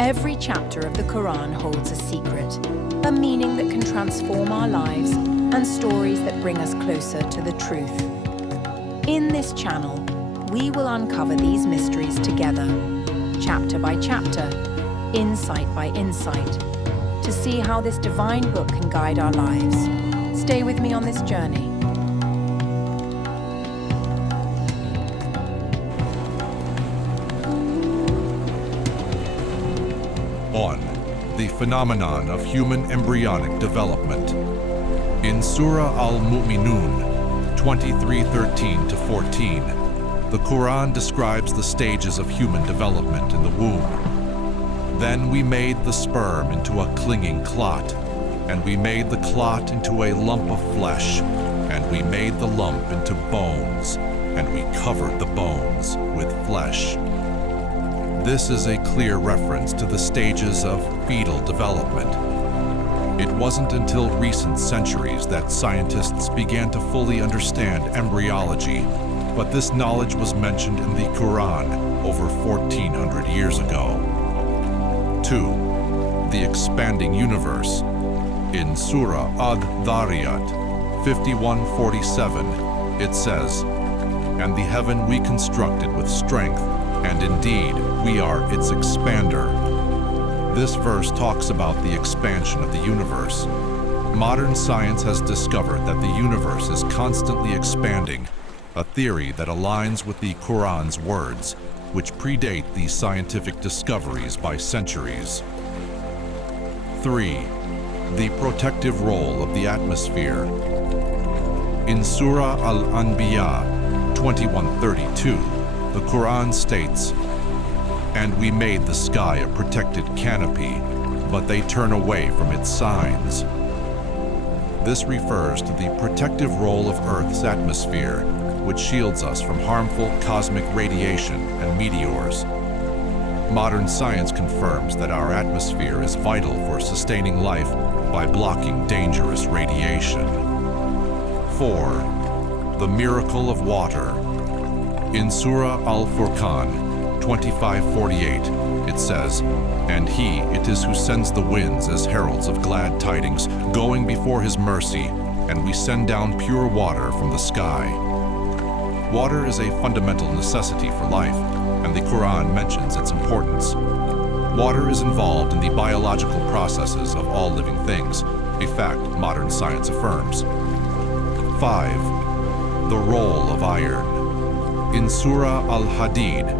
Every chapter of the Quran holds a secret, a meaning that can transform our lives, and stories that bring us closer to the truth. In this channel, we will uncover these mysteries together, chapter by chapter, insight by insight, to see how this divine book can guide our lives. Stay with me on this journey. On the phenomenon of human embryonic development. In Surah Al-Mu'minun 23:13-14, the Quran describes the stages of human development in the womb. Then we made the sperm into a clinging clot, and we made the clot into a lump of flesh, and we made the lump into bones, and we covered the bones with flesh. This is a clear reference to the stages of fetal development. It wasn't until recent centuries that scientists began to fully understand embryology, but this knowledge was mentioned in the Quran over 1400 years ago. 2. The expanding universe. In Surah Ad-Dhariyat 51:47, it says, "And the heaven we constructed with strength, and indeed we are its expander." This verse talks about the expansion of the universe. Modern science has discovered that the universe is constantly expanding, a theory that aligns with the Quran's words, which predate these scientific discoveries by centuries. 3. The protective role of the atmosphere. In Surah Al-Anbiya 21:32, the Quran states, "And we made the sky a protected canopy, but they turn away from its signs." This refers to the protective role of Earth's atmosphere, which shields us from harmful cosmic radiation and meteors. Modern science confirms that our atmosphere is vital for sustaining life by blocking dangerous radiation. 4. The miracle of water. In Surah Al-Furqan 25:48, it says, "And he it is who sends the winds as heralds of glad tidings, going before his mercy, and we send down pure water from the sky." Water is a fundamental necessity for life, and the Quran mentions its importance. Water is involved in the biological processes of all living things, a fact modern science affirms. 5. The role of iron. In Surah Al-Hadid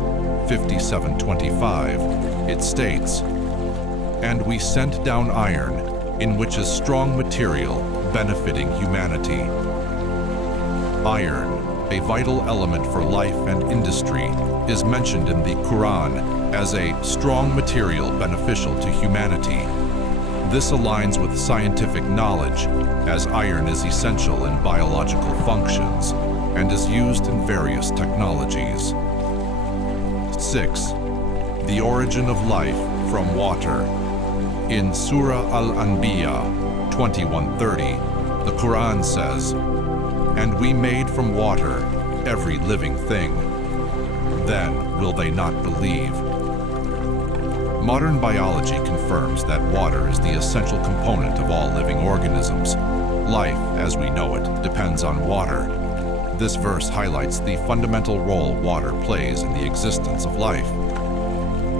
57:25, it states, "And we sent down iron, in which is strong material benefiting humanity." Iron, a vital element for life and industry, is mentioned in the Quran as a strong material beneficial to humanity. This aligns with scientific knowledge, as iron is essential in biological functions and is used in various technologies. 6. The origin of life from water. In Surah Al-Anbiya 21:30, the Quran says, "And we made from water every living thing. Then will they not believe?" Modern biology confirms that water is the essential component of all living organisms. Life, as we know it, depends on water. This verse highlights the fundamental role water plays in the existence of life.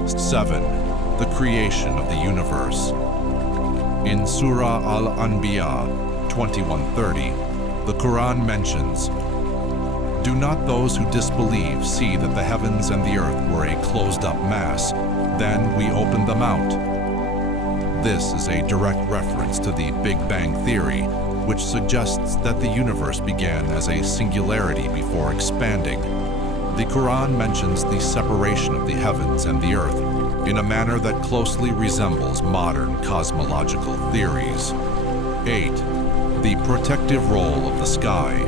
7. The creation of the universe. In Surah Al-Anbiya 21:30, the Quran mentions, "Do not those who disbelieve see that the heavens and the earth were a closed-up mass, then we opened them out?" This is a direct reference to the Big Bang Theory, which suggests that the universe began as a singularity before expanding. The Quran mentions the separation of the heavens and the earth in a manner that closely resembles modern cosmological theories. 8. The protective role of the sky.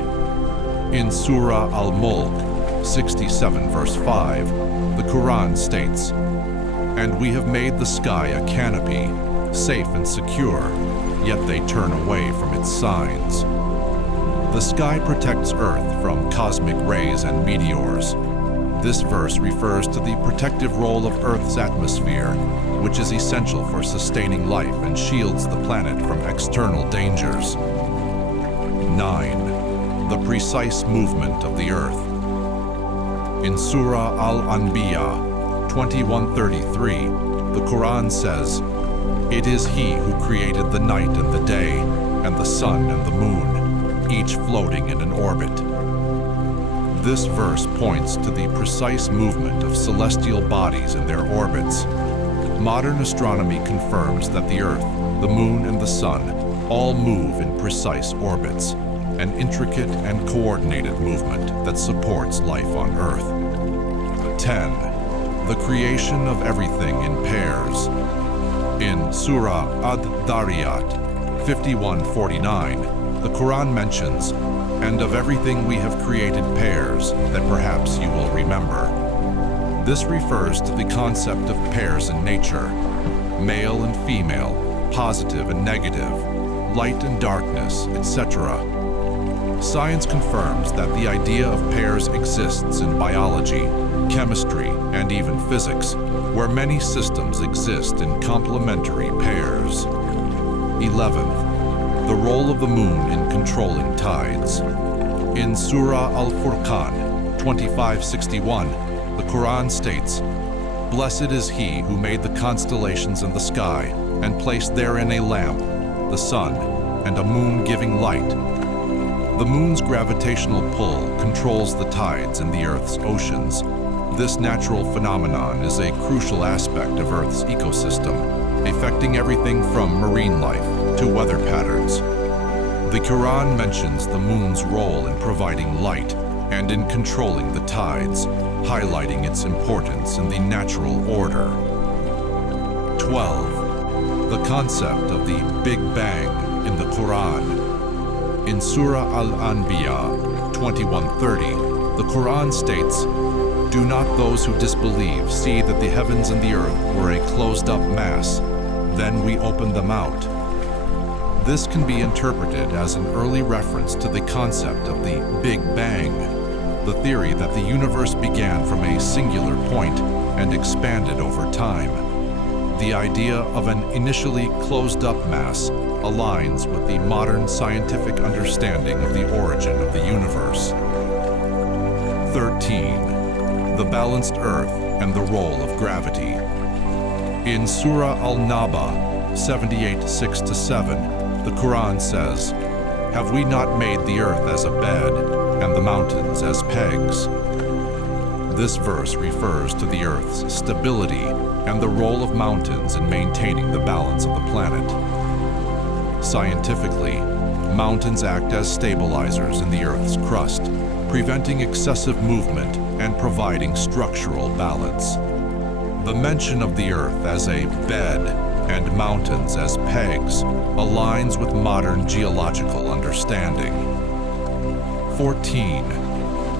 In Surah Al-Mulk 67:5, the Quran states, "And we have made the sky a canopy, safe and secure, yet they turn away from its signs." The sky protects Earth from cosmic rays and meteors. This verse refers to the protective role of Earth's atmosphere, which is essential for sustaining life and shields the planet from external dangers. 9. The precise movement of the earth. In Surah Al-Anbiya 21:33, the Quran says, "It is He who created the night and the day, and the sun and the moon, each floating in an orbit." This verse points to the precise movement of celestial bodies in their orbits. Modern astronomy confirms that the Earth, the Moon, and the Sun all move in precise orbits, an intricate and coordinated movement that supports life on Earth. 10. The creation of everything in pairs. In Surah Ad-Dariyat 51:49, the Quran mentions, "And of everything we have created pairs that perhaps you will remember." This refers to the concept of pairs in nature, male and female, positive and negative, light and darkness, etc. Science confirms that the idea of pairs exists in biology, chemistry, and even physics, where many systems exist in complementary pairs. 11th, the role of the moon in controlling tides. In Surah Al-Furqan 25:61, the Quran states, "Blessed is he who made the constellations in the sky and placed therein a lamp, the sun, and a moon giving light." The moon's gravitational pull controls the tides in the Earth's oceans. This natural phenomenon is a crucial aspect of Earth's ecosystem, affecting everything from marine life to weather patterns. The Quran mentions the moon's role in providing light and in controlling the tides, highlighting its importance in the natural order. 12. The concept of the Big Bang in the Quran. In Surah Al-Anbiya 21:30, the Quran states, "Do not those who disbelieve see that the heavens and the earth were a closed-up mass, then we opened them out?" This can be interpreted as an early reference to the concept of the Big Bang, the theory that the universe began from a singular point and expanded over time. The idea of an initially closed-up mass aligns with the modern scientific understanding of the origin of the universe. 13. The balanced earth and the role of gravity. In Surah Al-Naba 78:6-7, the Quran says, "Have we not made the earth as a bed and the mountains as pegs?" This verse refers to the earth's stability and the role of mountains in maintaining the balance of the planet. Scientifically, mountains act as stabilizers in the earth's crust, preventing excessive movement and providing structural balance. The mention of the earth as a bed and mountains as pegs aligns with modern geological understanding. 14.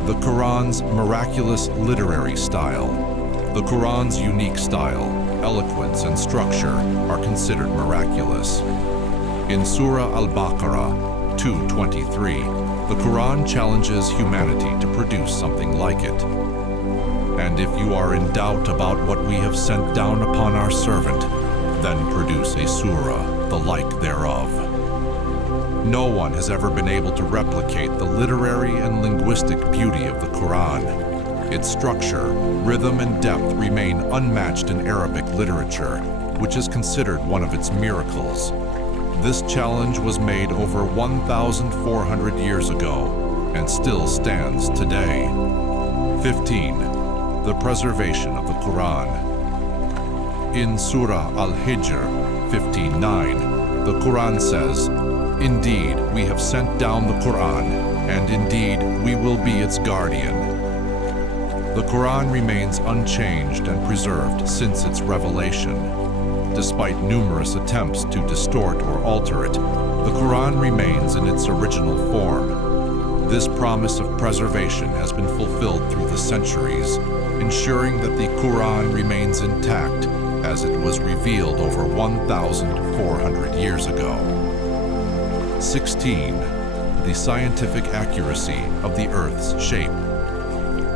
The Quran's miraculous literary style. The Quran's unique style, eloquence, and structure are considered miraculous. In Surah Al-Baqarah 2:23, the Quran challenges humanity to produce something like it. "And if you are in doubt about what we have sent down upon our servant, then produce a surah, the like thereof." No one has ever been able to replicate the literary and linguistic beauty of the Quran. Its structure, rhythm, and depth remain unmatched in Arabic literature, which is considered one of its miracles. This challenge was made over 1,400 years ago and still stands today. 15. The preservation of the Quran. In Surah Al-Hijr 15:9, the Quran says, "Indeed, we have sent down the Quran, and indeed, we will be its guardian." The Quran remains unchanged and preserved since its revelation. Despite numerous attempts to distort or alter it, the Quran remains in its original form. This promise of preservation has been fulfilled through the centuries, ensuring that the Quran remains intact as it was revealed over 1,400 years ago. 16. The scientific accuracy of the Earth's shape.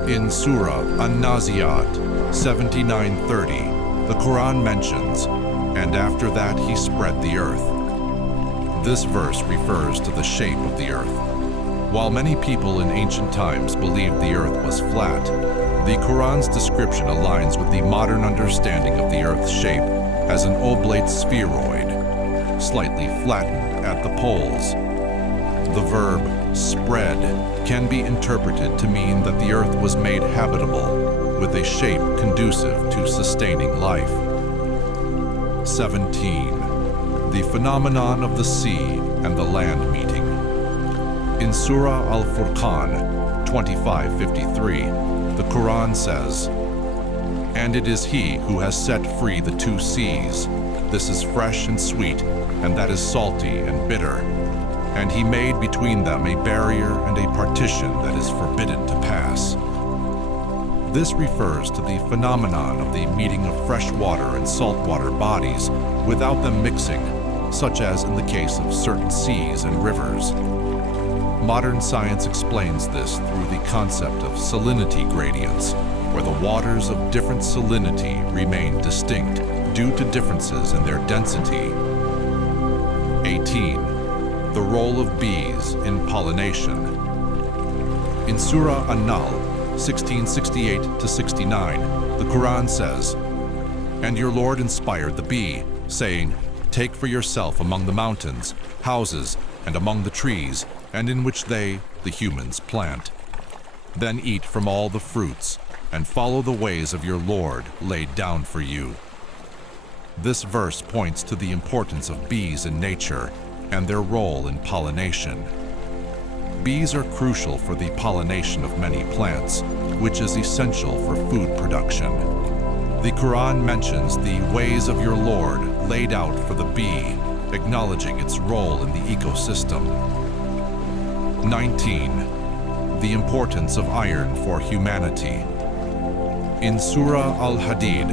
In Surah An-Nazi'at 79:30, the Quran mentions, "And after that he spread the earth." This verse refers to the shape of the earth. While many people in ancient times believed the earth was flat, the Quran's description aligns with the modern understanding of the earth's shape as an oblate spheroid, slightly flattened at the poles. The verb spread can be interpreted to mean that the earth was made habitable with a shape conducive to sustaining life. 17. The phenomenon of the sea and the land meeting. In Surah Al-Furqan 25:53, the Quran says, "And it is He who has set free the two seas. This is fresh and sweet, and that is salty and bitter. And He made between them a barrier and a partition that is forbidden to pass." This refers to the phenomenon of the meeting of freshwater and saltwater bodies without them mixing, such as in the case of certain seas and rivers. Modern science explains this through the concept of salinity gradients, where the waters of different salinity remain distinct due to differences in their density. 18. The role of bees in pollination. In Surah An-Nahl 16:68-69, the Quran says, "And your Lord inspired the bee, saying, 'Take for yourself among the mountains, houses, and among the trees, and in which they, the humans, plant. Then eat from all the fruits, and follow the ways of your Lord laid down for you." This verse points to the importance of bees in nature and their role in pollination. Bees are crucial for the pollination of many plants, which is essential for food production. The Quran mentions the ways of your Lord laid out for the bee, acknowledging its role in the ecosystem. 19. The importance of iron for humanity. In Surah Al-Hadid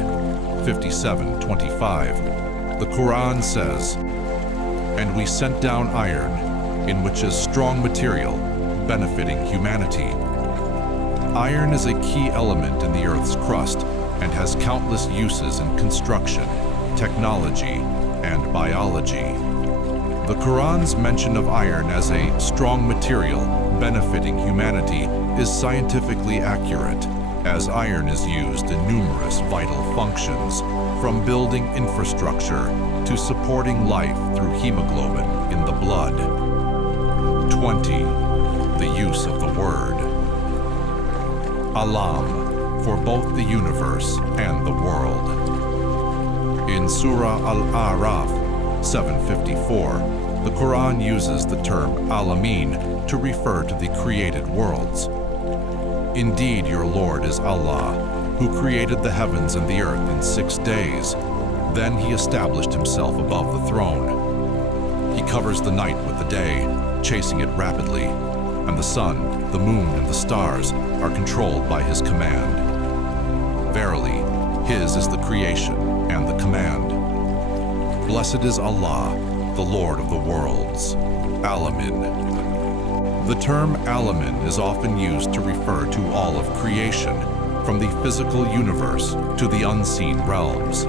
57:25, the Quran says, "And we sent down iron, in which is strong material, benefiting humanity." Iron is a key element in the Earth's crust and has countless uses in construction, technology, and biology. The Quran's mention of iron as a strong material benefiting humanity is scientifically accurate, as iron is used in numerous vital functions, from building infrastructure to supporting life through hemoglobin in the blood. 20. The use of the word. Alam, for both the universe and the world. In Surah Al-A'raf 7:54, the Quran uses the term Alameen to refer to the created worlds. "Indeed, your Lord is Allah, who created the heavens and the earth in 6 days. Then He established Himself above the throne. He covers the night with the day, chasing it rapidly, and the sun, the moon, and the stars are controlled by His command. Verily, His is the creation and the command. Blessed is Allah, the Lord of the worlds." Alamin. The term Alamin is often used to refer to all of creation, from the physical universe to the unseen realms.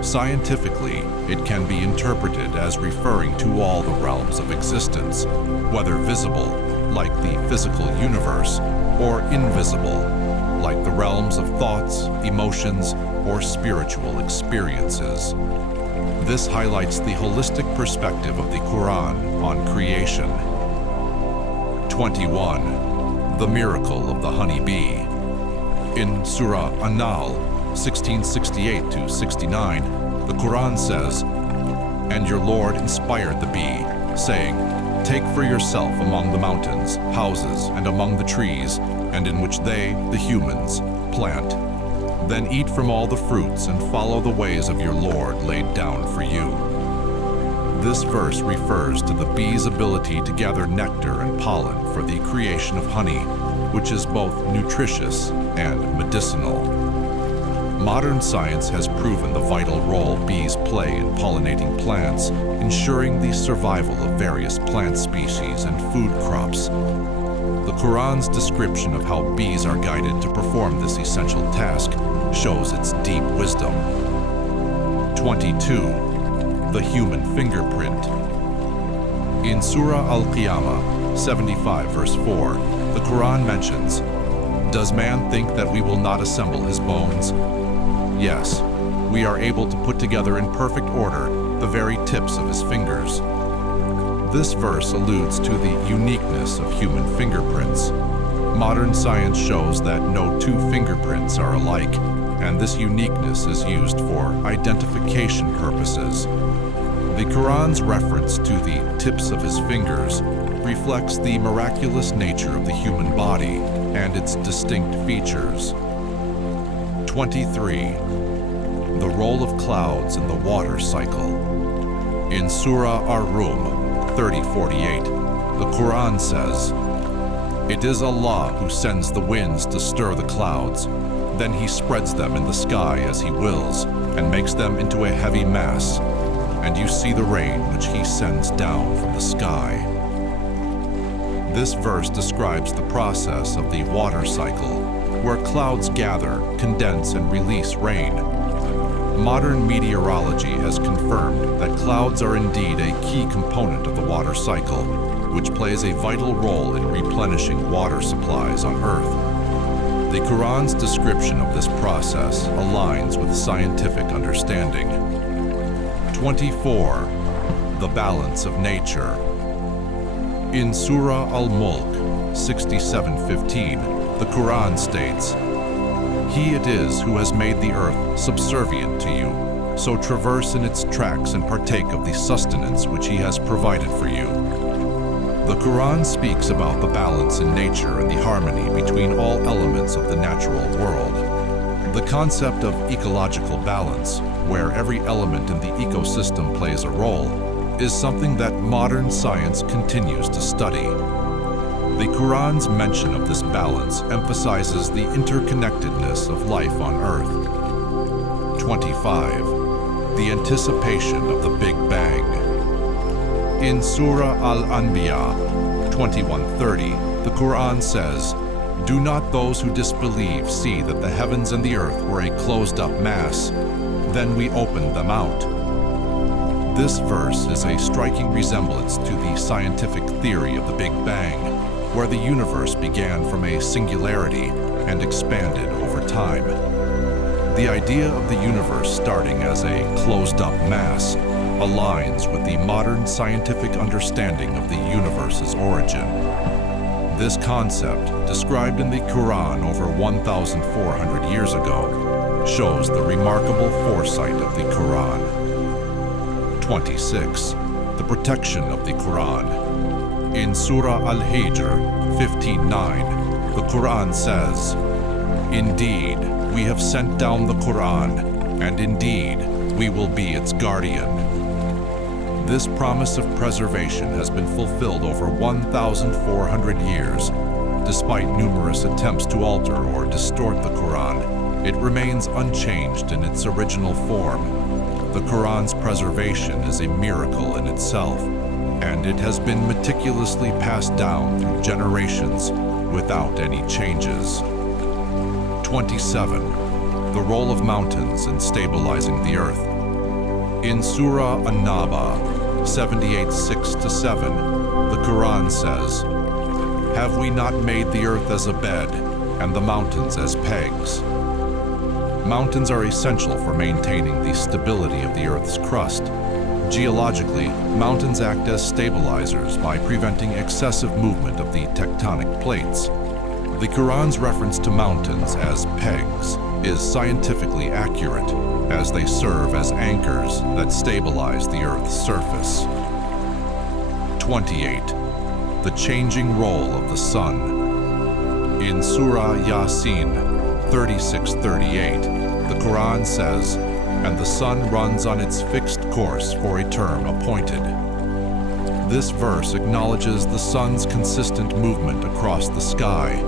Scientifically, it can be interpreted as referring to all the realms of existence, whether visible, like the physical universe, or invisible, like the realms of thoughts, emotions, or spiritual experiences. This highlights the holistic perspective of the Quran on creation. 21. The miracle of the honeybee. In Surah An-Nahl 16:68-69, the Quran says, "And your Lord inspired the bee, saying, 'Take for yourself among the mountains, houses, and among the trees, and in which they, the humans, plant. Then eat from all the fruits and follow the ways of your Lord laid down for you." This verse refers to the bee's ability to gather nectar and pollen for the creation of honey, which is both nutritious and medicinal. Modern science has proven the vital role bees play in pollinating plants, ensuring the survival of various plant species and food crops. The Quran's description of how bees are guided to perform this essential task shows its deep wisdom. 22. The human fingerprint. In Surah Al-Qiyamah 75 verse 4, the Quran mentions, "Does man think that we will not assemble his bones? Yes, we are able to put together in perfect order the very tips of his fingers." This verse alludes to the uniqueness of human fingerprints. Modern science shows that no two fingerprints are alike, and this uniqueness is used for identification purposes. The Quran's reference to the tips of his fingers reflects the miraculous nature of the human body and its distinct features. 23. The role of clouds in the water cycle. In Surah Ar-Rum 30:48, the Quran says, "It is Allah who sends the winds to stir the clouds. Then he spreads them in the sky as he wills and makes them into a heavy mass, and you see the rain which he sends down from the sky." This verse describes the process of the water cycle, where clouds gather, condense, and release rain. Modern meteorology has confirmed that clouds are indeed a key component of the water cycle, which plays a vital role in replenishing water supplies on Earth. The Quran's description of this process aligns with scientific understanding. 24. The balance of nature. In Surah Al-Mulk 67:15, the Quran states, "He it is who has made the earth subservient to you, so traverse in its tracks and partake of the sustenance which he has provided for you." The Quran speaks about the balance in nature and the harmony between all elements of the natural world. The concept of ecological balance, where every element in the ecosystem plays a role, is something that modern science continues to study. The Quran's mention of this balance emphasizes the interconnectedness of life on Earth. 25. The anticipation of the Big Bang. In Surah Al-Anbiya 21:30, the Quran says, "Do not those who disbelieve see that the heavens and the earth were a closed-up mass? Then we opened them out." This verse is a striking resemblance to the scientific theory of the Big Bang, where the universe began from a singularity and expanded over time. The idea of the universe starting as a closed-up mass aligns with the modern scientific understanding of the universe's origin. This concept, described in the Quran over 1,400 years ago, shows the remarkable foresight of the Quran. 26. The protection of the Quran. In Surah Al-Hijr 15:9, the Quran says, "Indeed, we have sent down the Quran, and indeed, we will be its guardian." This promise of preservation has been fulfilled over 1,400 years. Despite numerous attempts to alter or distort the Quran, it remains unchanged in its original form. The Quran's preservation is a miracle in itself, and it has been meticulously passed down through generations without any changes. 27. The role of mountains in stabilizing the earth. In Surah An-Naba 78:6-7, the Quran says, "Have we not made the earth as a bed, and the mountains as pegs?" Mountains are essential for maintaining the stability of the Earth's crust. Geologically, mountains act as stabilizers by preventing excessive movement of the tectonic plates. The Quran's reference to mountains as pegs is scientifically accurate, as they serve as anchors that stabilize the Earth's surface. 28. The changing role of the sun. In Surah Yasin 36:38, the Quran says, "And the sun runs on its fixed course for a term appointed." This verse acknowledges the sun's consistent movement across the sky.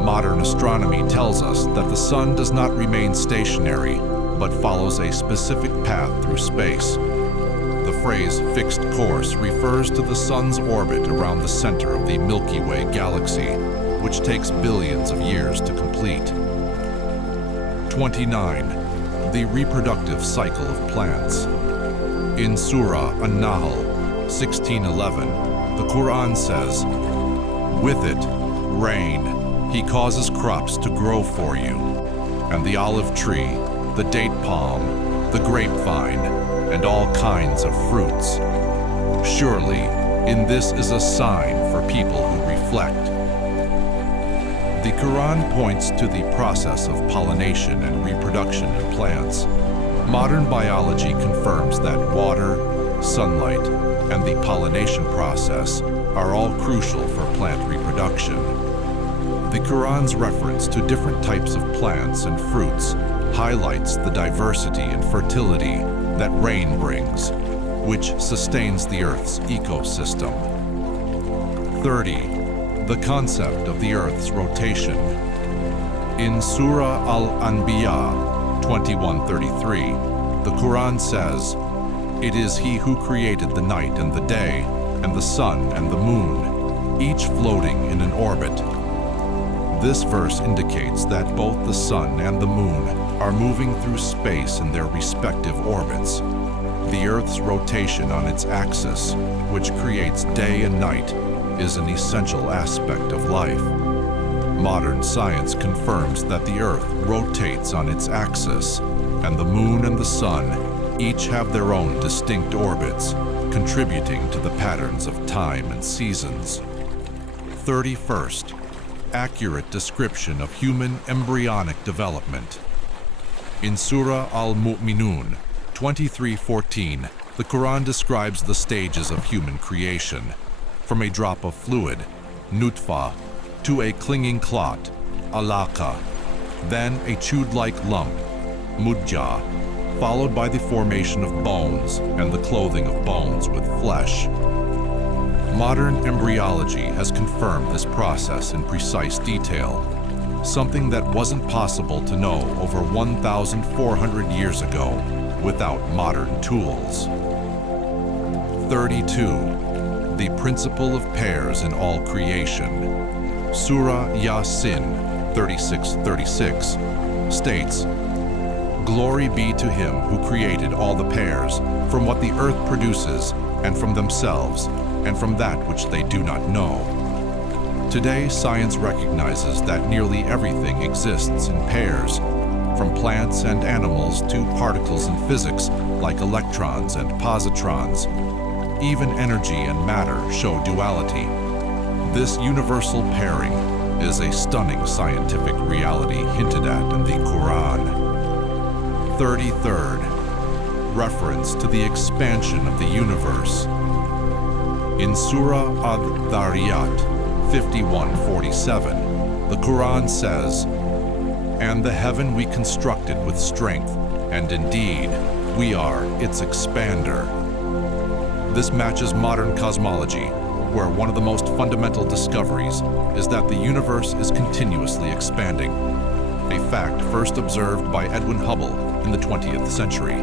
Modern astronomy tells us that the sun does not remain stationary, but follows a specific path through space. The phrase "fixed course" refers to the sun's orbit around the center of the Milky Way galaxy, which takes billions of years to complete. 29. the reproductive cycle of plants. In Surah An-Nahl 16:11, the Quran says, "With it, rain, he causes crops to grow for you, and the olive tree, the date palm, the grapevine, and all kinds of fruits. Surely, in this is a sign for people who reflect." The Quran points to the process of pollination and reproduction in plants. Modern biology confirms that water, sunlight, and the pollination process are all crucial for plant reproduction. The Quran's reference to different types of plants and fruits highlights the diversity and fertility that rain brings, which sustains the Earth's ecosystem. 30. The concept of the Earth's rotation. In Surah Al-Anbiya 21:33, the Quran says, "It is He who created the night and the day, and the sun and the moon, each floating in an orbit." This verse indicates that both the sun and the moon are moving through space in their respective orbits. The Earth's rotation on its axis, which creates day and night, is an essential aspect of life. Modern science confirms that the Earth rotates on its axis, and the moon and the sun each have their own distinct orbits, contributing to the patterns of time and seasons. 31st. Accurate description of human embryonic development. In Surah Al-Mu'minun 23:14, the Quran describes the stages of human creation, from a drop of fluid, nutfa, to a clinging clot, alaqa, then a chewed-like lump, mudja, followed by the formation of bones and the clothing of bones with flesh. Modern embryology has confirmed this process in precise detail, something that wasn't possible to know over 1,400 years ago without modern tools. 32. The principle of pairs in all creation. Surah Yasin 36:36 states, "Glory be to him who created all the pairs from what the earth produces and from themselves and from that which they do not know." Today, science recognizes that nearly everything exists in pairs, from plants and animals to particles in physics like electrons and positrons. Even energy and matter show duality. This universal pairing is a stunning scientific reality hinted at in the Quran. 33rd. Reference to the expansion of the universe. In Surah Ad-Dhariyat 51:47, the Quran says, "And the heaven we constructed with strength, and indeed, we are its expander." This matches modern cosmology, where one of the most fundamental discoveries is that the universe is continuously expanding, a fact first observed by Edwin Hubble in the 20th century.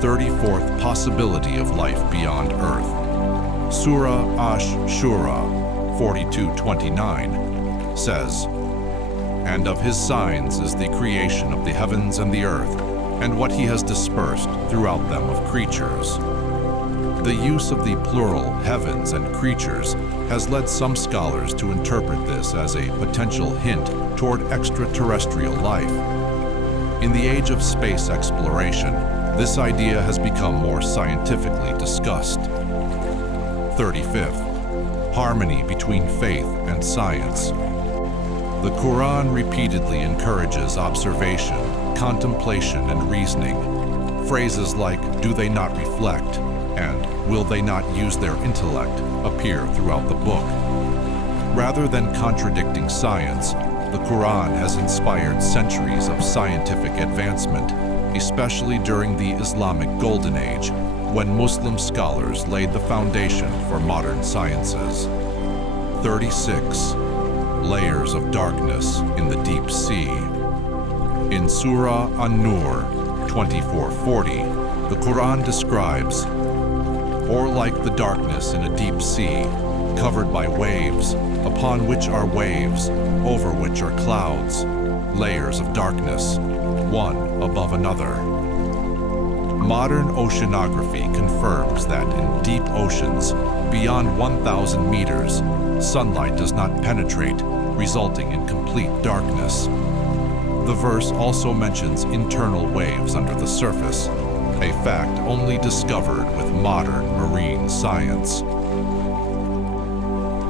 34th possibility of life beyond Earth. Surah Ash-Shura 42:29 says, "And of his signs is the creation of the heavens and the earth, and what he has dispersed throughout them of creatures." The use of the plural heavens and creatures has led some scholars to interpret this as a potential hint toward extraterrestrial life. In the age of space exploration, this idea has become more scientifically discussed. 35th. Harmony between faith and science. The Quran repeatedly encourages observation, contemplation, and reasoning. Phrases like, "Do they not reflect?" and "Will they not use their intellect?" appear throughout the book. Rather than contradicting science, the Quran has inspired centuries of scientific advancement, especially during the Islamic Golden Age, when Muslim scholars laid the foundation for modern sciences. 36. Layers of darkness in the deep sea. In Surah An-Nur 24:40, the Quran describes, "Or like the darkness in a deep sea, covered by waves, upon which are waves, over which are clouds, layers of darkness, one above another. Modern oceanography confirms that in deep oceans, beyond 1,000 meters, sunlight does not penetrate, resulting in complete darkness. The verse also mentions internal waves under the surface, a fact only discovered with modern marine science.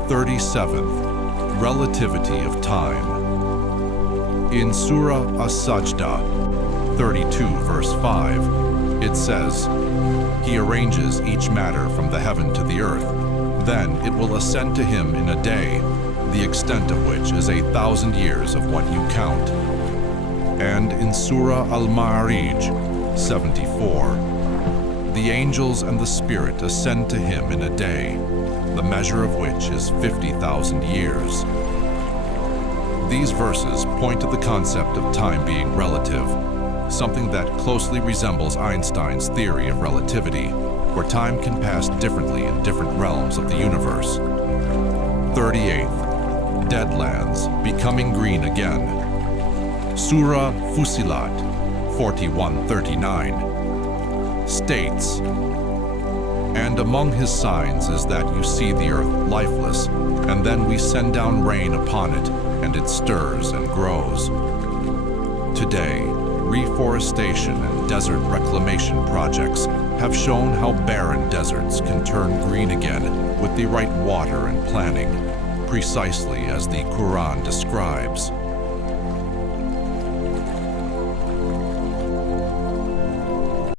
37th, Relativity of Time. In Surah As-Sajdah 32, verse 5, it says, "He arranges each matter from the heaven to the earth. Then it will ascend to him in a day, the extent of which is 1,000 years of what you count." And in Surah Al-Ma'arij 74, "The angels and the Spirit ascend to him in a day, the measure of which is 50,000 years." These verses point to the concept of time being relative, something that closely resembles Einstein's theory of relativity, where time can pass differently in different realms of the universe. 38th, Deadlands becoming green again. Surah Fusilat 41:39 states, "And among his signs is that you see the earth lifeless, and then we send down rain upon it, and it stirs and grows." Today, reforestation and desert reclamation projects have shown how barren deserts can turn green again with the right water and planning, precisely as the Quran describes.